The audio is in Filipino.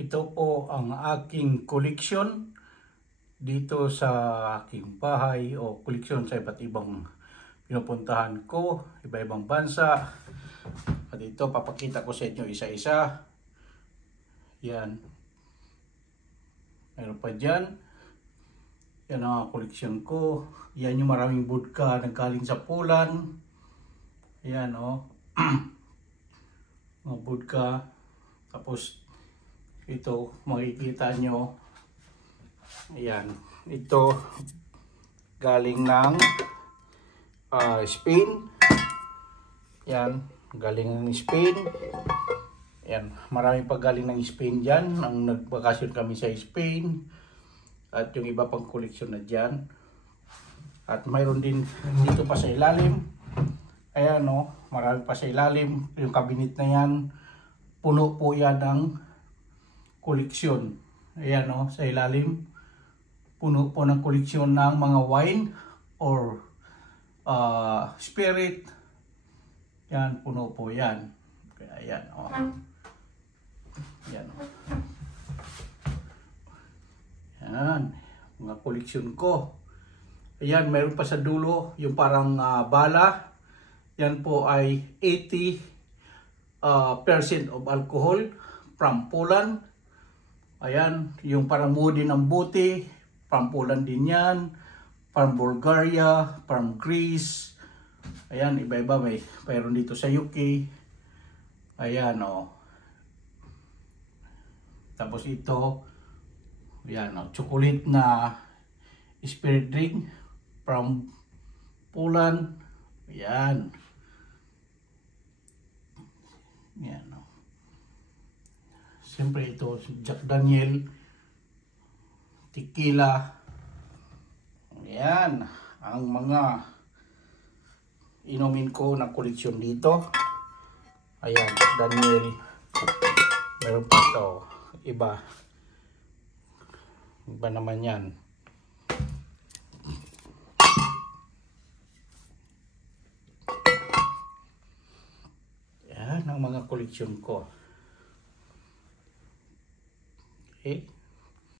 Ito po ang aking koleksyon dito sa aking bahay o koleksyon sa iba't ibang pinupuntahan ko, iba-ibang bansa. At ito papakita ko sa inyo isa-isa. Yan. Meron pa dyan. Yan ang koleksyon ko. Yan yung maraming vodka na galing sa Poland. Yan o. Mga vodka. Tapos ito makikita nyo. Ayan. Ito galing ng Spain. Yan. Galing ng Spain. Yan. Marami pa galing ng Spain dyan. Ang nagbakasyon kami sa Spain. At yung iba pang koleksyon na dyan. At mayroon din dito pa sa ilalim. Ayan o. Marami pa sa ilalim. Yung cabinet na yan. Puno po yan ng koleksyon. Ayan o, sa ilalim. Puno po ng koleksyon ng mga wine or spirit. Yan, puno po yan. Kaya ayan o. Ayan o. Ayan, mga koleksyon ko. Ayan, mayroon pa sa dulo yung parang bala. Yan po ay 80% of alcohol from Poland. Ayan, yung parang moody ng buti, from Poland din yan, from Bulgaria, from Greece. Ayan, iba-iba, mayroon dito sa UK. Ayan o. Tapos ito, ayan o, chocolate na spirit drink from Poland. Ayan. Ayan o. Siyempre ito, Jack Daniel, tequila. Ayan, ang mga inumin ko na koleksyon dito. Ayan, Jack Daniel. Meron pa ito, iba. Iba naman yan. Ayan, ang mga koleksyon ko. Okay.